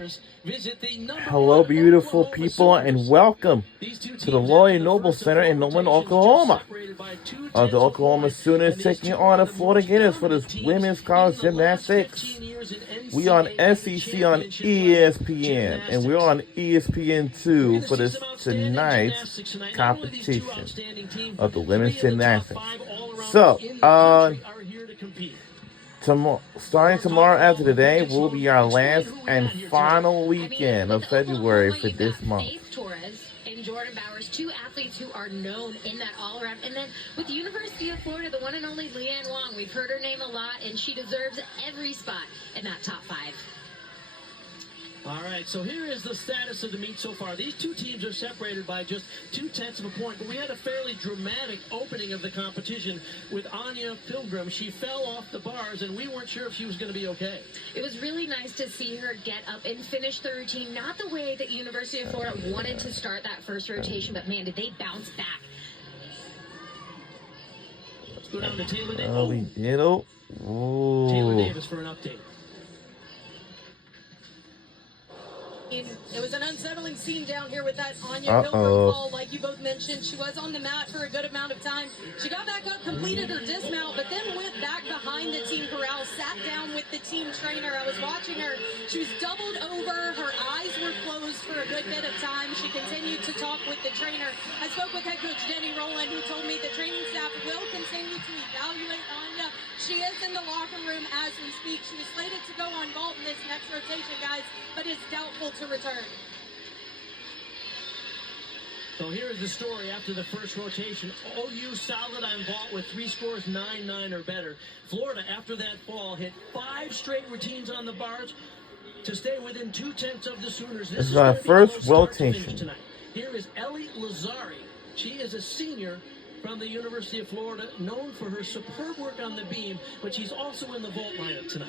Hello, beautiful people, and welcome to the Lloyd Noble Center in Norman, Oklahoma. The Oklahoma Sooners taking on the Florida Gators for this women's college gymnastics. We on SEC on ESPN, and we're on ESPN2 for this tonight's competition of the women's gymnastics. So, starting tomorrow after today will be our last and final weekend of February for this month. And Jordan Bowers, two athletes who are known in that all-around. And then with the University of Florida, the one and only Leanne Wong. We've heard her name a lot, and she deserves every spot in that top five. All right, so here is the status of the meet so far. These two teams are separated by just 0.2 of a point, but we had a fairly dramatic opening of the competition with Anya Pilgrim. She fell off the bars, and we weren't sure if she was going to be okay. It was really nice to see her get up and finish the routine, not the way that University of Florida wanted to start that first rotation, but man, did they bounce back. Let's go down to Taylor Davis. Taylor Davis for an update. It was an unsettling scene down here with that Anya Pilgrim fall, like you both mentioned. She was on the mat for a good amount of time. She got back up, completed her dismount, but then went back behind the team corral, sat down with the team trainer. I was watching her. She was doubled over. Her eyes were closed for a good bit of time. She continued to talk with the trainer. I spoke with head coach Denny Rowland, who told me the training staff will continue to evaluate Anya. She is in the locker room as we speak. She was slated to go on vault in this next rotation, guys, but is doubtful to return. So here is the story after the first rotation. OU solid on vault with 3 scores, 9-9 or better. Florida, after that fall, hit 5 straight routines on the bars to stay within 0.2 of the Sooners. This is our first rotation tonight. Here is Ellie Lazari. She is a senior from the University of Florida, known for her superb work on the beam, but she's also in the vault lineup tonight.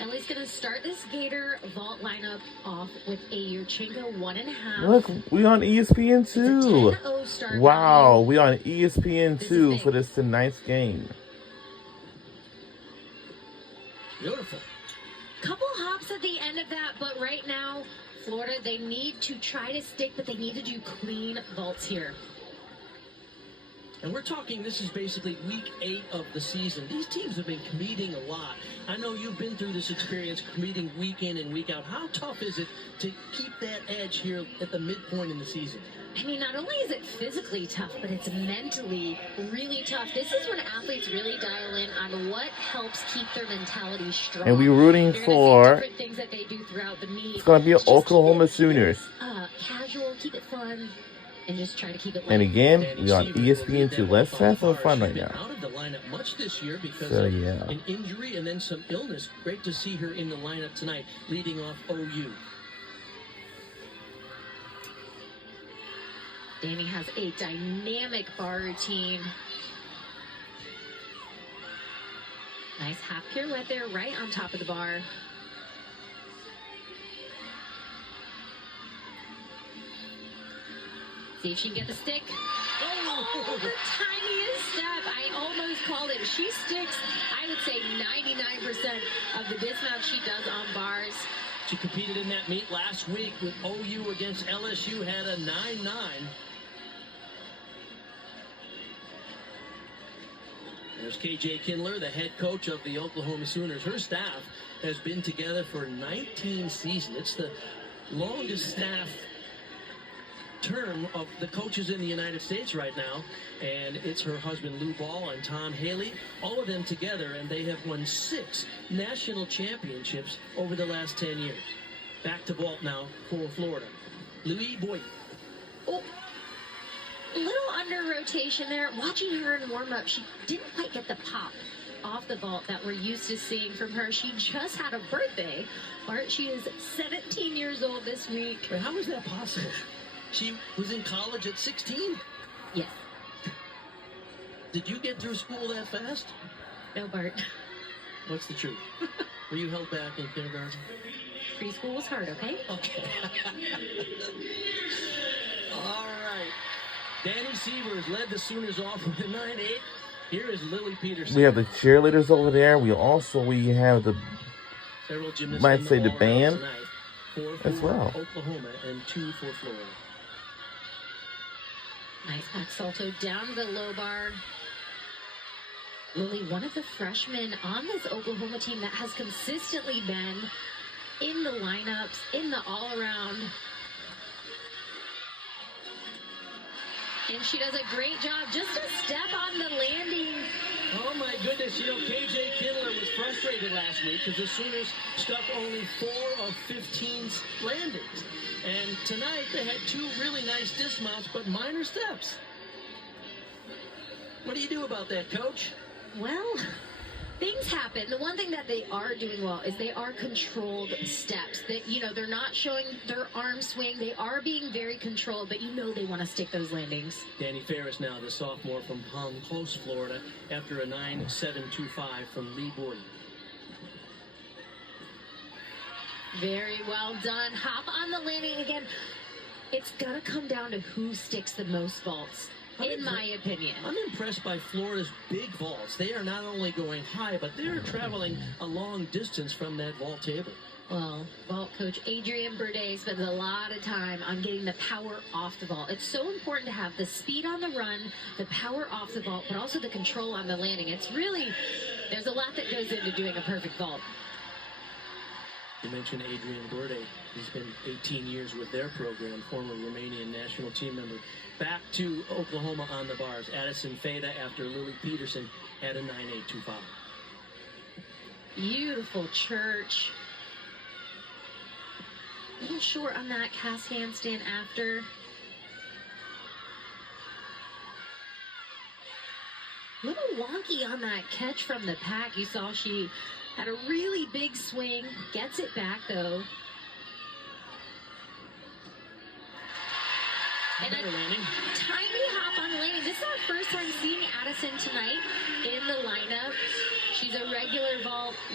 Ellie's going to start this Gator vault lineup off with a Yurchenko 1.5. Look, we on ESPN2. Wow, we on ESPN2 for this tonight's game. Beautiful. Couple hops at the end of that, but right now, Florida, they need to try to stick, but they need to do clean vaults here. And we're talking, this is basically week 8 of the season. These teams have been competing a lot. I know you've been through this experience competing week in and week out. How tough is it to keep that edge here at the midpoint in the season? I mean, not only is it physically tough, but it's mentally really tough. This is when athletes really dial in on what helps keep their mentality strong. And we're rooting for different things that they do throughout the meet. It's going to be Oklahoma Sooners. Casual, keep it fun. And just try to keep it light. And again, we're on ESPN2. Let's have some fun right now. Out of the lineup much this year because of an injury and then some illness. Great to see her in the lineup tonight, leading off OU. Danny has a dynamic bar routine. Nice half pirouette there, right on top of the bar. See if she can get the stick. Oh, the tiniest step. I almost called it. She sticks, I would say 99% of the dismount she does on bars. She competed in that meet last week with OU against LSU, had a 9-9. There's KJ Kindler, the head coach of the Oklahoma Sooners. Her staff has been together for 19 seasons. It's the longest staff term of the coaches in the United States right now, and it's her husband Lou Ball and Tom Haley, all of them together, and they have won 6 national championships over the last 10 years. Back to vault now for Florida. Louis Boyd. Oh, little under rotation there. Watching her in warm-up, she didn't quite get the pop off the vault that we're used to seeing from her. She just had a birthday. Bart, she is 17 years old this week. Wait, how is that possible? She was in college at 16? Yes. Did you get through school that fast? No, Bart. What's the truth? Were you held back in kindergarten? Preschool was hard, okay? Okay. All right. Danny Sievers led the Sooners off with a 9-8. Here is Lily Peterson. We have the cheerleaders over there. We have the Several gymnasts might in say the all-around band tonight. 4 as for well. Oklahoma and 2 for Florida. Nice back salto down to the low bar. Lily, one of the freshmen on this Oklahoma team that has consistently been in the lineups, in the all-around. And she does a great job. Just a step on the landing. Oh my goodness, KJ Kindler was frustrated last week because the Sooners stuck only 4 of 15 landings. And tonight they had 2 really nice dismounts, but minor steps. What do you do about that, Coach? Well, things happen. The one thing that they are doing well is they are controlled steps. That they're not showing their arm swing. They are being very controlled, but they want to stick those landings. Danny Ferris now, the sophomore from Palm Coast, Florida, after a 9.725 from Lee Boyd. Very well done. Hop on the landing again. It's gonna come down to who sticks the most vaults, in my opinion. I'm impressed by Florida's big vaults. They are not only going high, but they're traveling a long distance from that vault table. Well, vault coach Adrian Burde spends a lot of time on getting the power off the vault. It's so important to have the speed on the run, the power off the vault, but also the control on the landing. There's a lot that goes into doing a perfect vault. You mentioned Adrian Burde. He's been 18 years with their program, former Romanian national team member. Back to Oklahoma on the bars. Addison Feda after Lily Peterson had a 9.825. Beautiful church. A little short on that cast handstand after. A little wonky on that catch from the pack. You saw she had a really big swing. Gets it back, though. And a tiny hop on the landing. This is our first time seeing Addison tonight in the lineup. She's a regular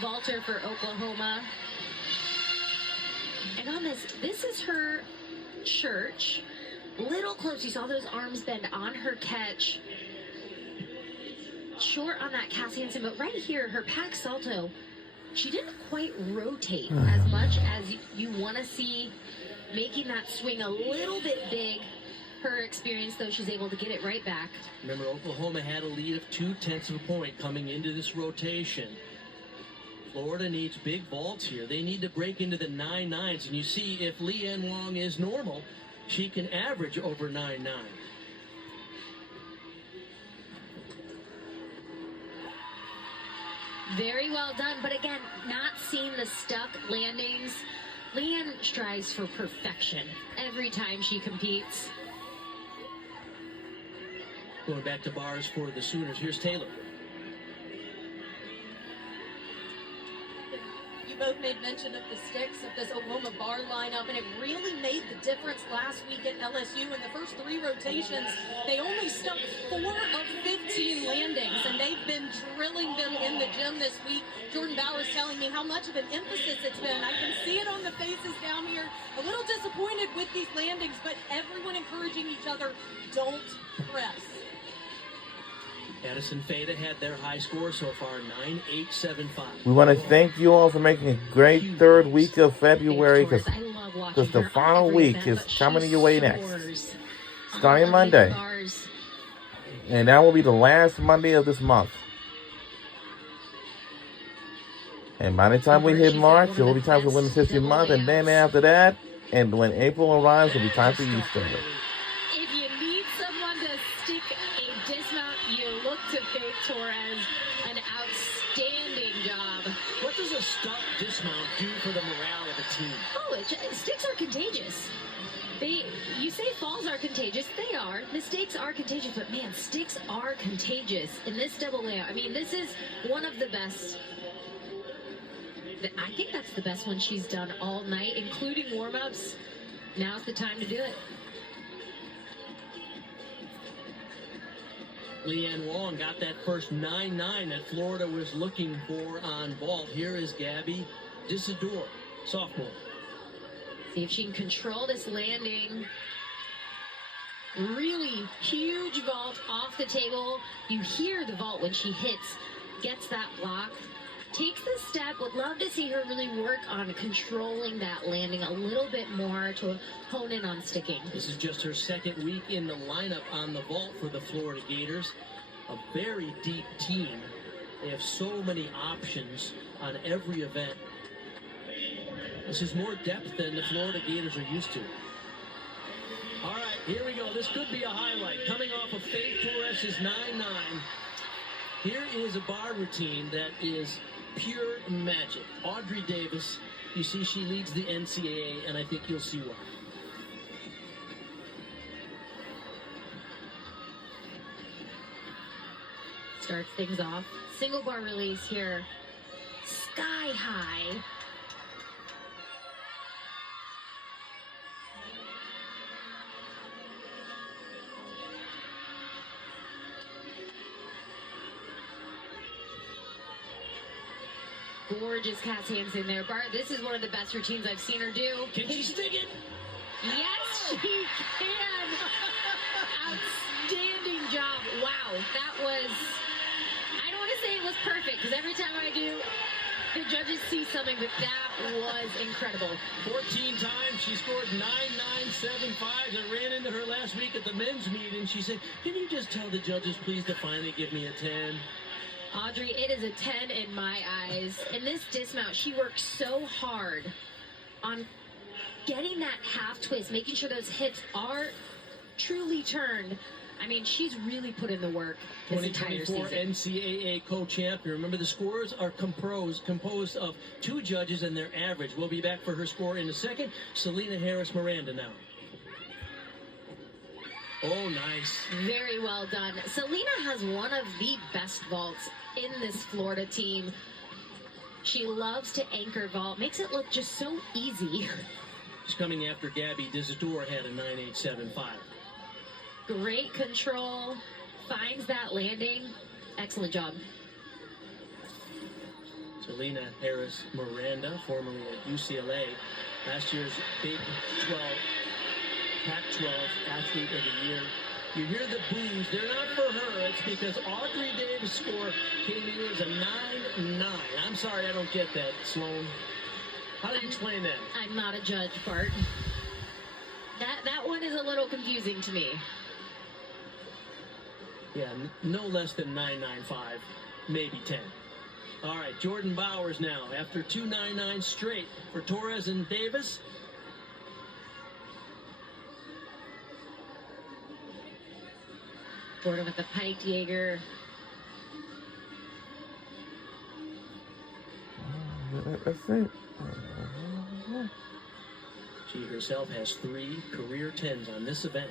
vaulter for Oklahoma. And on this is her church. Little close. You saw those arms bend on her catch. Short on that cast handstand, but right here, her pack salto, she didn't quite rotate as much as you want to see, making that swing a little bit big. Her experience, though, she's able to get it right back. Remember, Oklahoma had a lead of 0.2 of a point coming into this rotation. Florida needs big vaults here. They need to break into the 9.9s, and you see if Leanne Wong is normal, she can average over 9.9. Very well done, but again, not seeing the stuck landings. Leanne strives for perfection every time she competes. Going back to bars for the Sooners. Here's Taylor. You both made mention of the sticks of this Oklahoma bar lineup, and it really made the difference last week at LSU. In the first 3 rotations, they only stuck 4 of 15 landings, and they've been drilling them in the gym this week. Jordan Bowers telling me how much of an emphasis it's been. I can see it on the faces down here. A little disappointed with these landings, but everyone encouraging each other, don't press. Addison Feda had their high score so far, 9.875. We want to thank you all for making a great third week of February, because the final week is coming your way next, starting Monday. And that will be the last Monday of this month. And by the time we hit March, it will be time for Women's History Month. And then after that, and when April arrives, it will be time for Easter. If you need someone to stick a dismount, you look to Faith Torres. An outstanding job. What does a stuck dismount do for the morale of a team? Oh, sticks are contagious. You say falls are contagious. They are. Mistakes are contagious, but man, sticks are contagious in this double layout. I mean, this is one of the best. I think that's the best one she's done all night, including warm-ups. Now's the time to do it. Leanne Wong got that first 9.9 that Florida was looking for on vault. Here is Gabby Disador, sophomore. See if she can control this landing. Really huge vault off the table. You hear the vault when she gets that block. takes the step. Would love to see her really work on controlling that landing a little bit more to hone in on sticking. This is just her second week in the lineup on the vault for the Florida Gators. A very deep team. They have so many options on every event. This is more depth than the Florida Gators are used to. All right, here we go. This could be a highlight. Coming off of Faith Torres' 9-9. Here is a bar routine that is pure magic. Audrey Davis, you see she leads the NCAA, and I think you'll see why. Starts things off. Single bar release here. Sky high. Gorgeous cat's hands in there. Bart, this is one of the best routines I've seen her do. Can she stick it? Yes, she can. Outstanding job. Wow, that was, I don't want to say it was perfect, because every time I do, the judges see something, but that was incredible. 14 times she scored 9.975 and ran into her last week at the men's meet, and she said, can you just tell the judges please to finally give me a 10? Audrey, it is a 10 in my eyes. In this dismount, she works so hard on getting that half twist, making sure those hips are truly turned. I mean, she's really put in the work this entire 2024 season. NCAA co-champion. Remember, the scores are composed of 2 judges and their average. We'll be back for her score in a second. Selena Harris-Miranda now. Oh, nice. Very well done. Selena has one of the best vaults in this Florida team. She loves to anchor vault. Makes it look just so easy. She's coming after Gabby Dizador had a 9.875. Great control. Finds that landing. Excellent job. Selena Harris-Miranda, formerly at UCLA. Last year's Big 12, Pac-12 Athlete of the Year. You hear the boos. They're not for her. It's because Audrey Davis' score came in as a 9.9. I'm sorry, I don't get that, Sloane. How do you explain that? I'm not a judge, Bart. That one is a little confusing to me. Yeah, no less than 9.95, maybe 10. All right, Jordan Bowers now, after 2 9.9 straight for Torres and Davis. Jordan with the pike Jaeger. That's it. She herself has 3 career 10s on this event.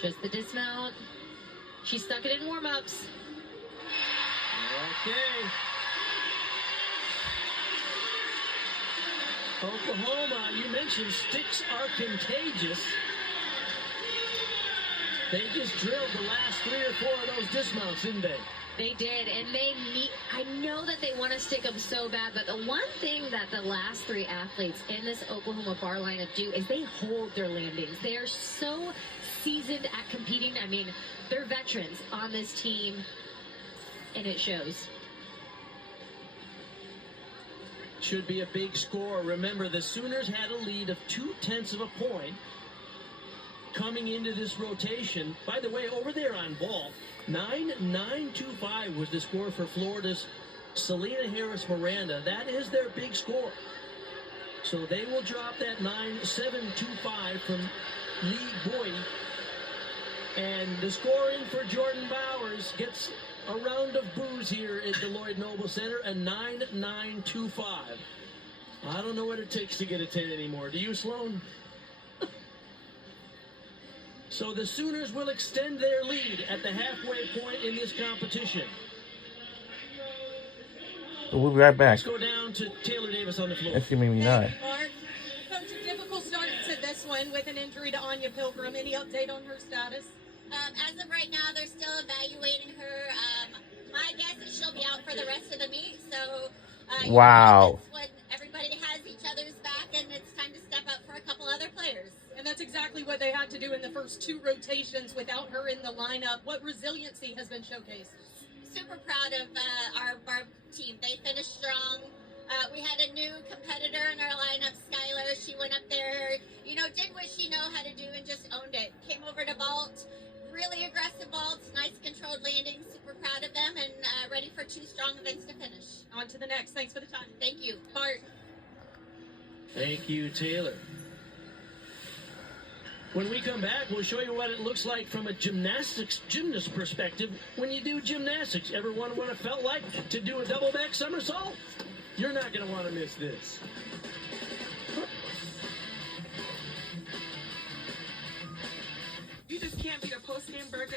Just the dismount. She stuck it in warm-ups. Okay. Oklahoma, you mentioned sticks are contagious. They just drilled the last 3 or 4 of those dismounts, didn't they? They did, and I know that they want to stick them so bad, but the one thing that the last 3 athletes in this Oklahoma bar lineup do is they hold their landings. They are so seasoned at competing. I mean, they're veterans on this team, and it shows. Should be a big score. Remember, the Sooners had a lead of 0.2 of a point coming into this rotation. By the way, over there on vault, 9.925 was the score for Florida's Selena Harris-Miranda. That is their big score. So they will drop that 9.725 from Lee Boyd. And the scoring for Jordan Bowers gets a round of boos here at the Lloyd Noble Center, a 9.925. I don't know what it takes to get a 10 anymore. Do you, Sloane? So the Sooners will extend their lead at the halfway point in this competition. We'll be right back. Let's go down to Taylor Davis on the floor. That's gonna make me nine. Mark, Coach, a difficult start to this one with an injury to Anya Pilgrim. Any update on her status? As of right now, they're still evaluating her. My guess is she'll be out for the rest of the meet. So, Wow. That's when everybody has each other's back, and it's time to step up for a couple other players. And that's exactly what they had to do in the first 2 rotations without her in the lineup. What resiliency has been showcased? Super proud of our Barb team. They finished strong. We had a new competitor in our lineup, Skylar. She went up there, did what she know how to do and just owned it. Came over to vault, really aggressive vaults, nice controlled landings. Super proud of them and ready for 2 strong events to finish. On to the next. Thanks for the time. Thank you. Bart. Thank you, Taylor. When we come back, we'll show you what it looks like from a gymnast perspective when you do gymnastics. Ever wonder what it felt like to do a double back somersault? You're not going to want to miss this. You just can't beat a post-game burger.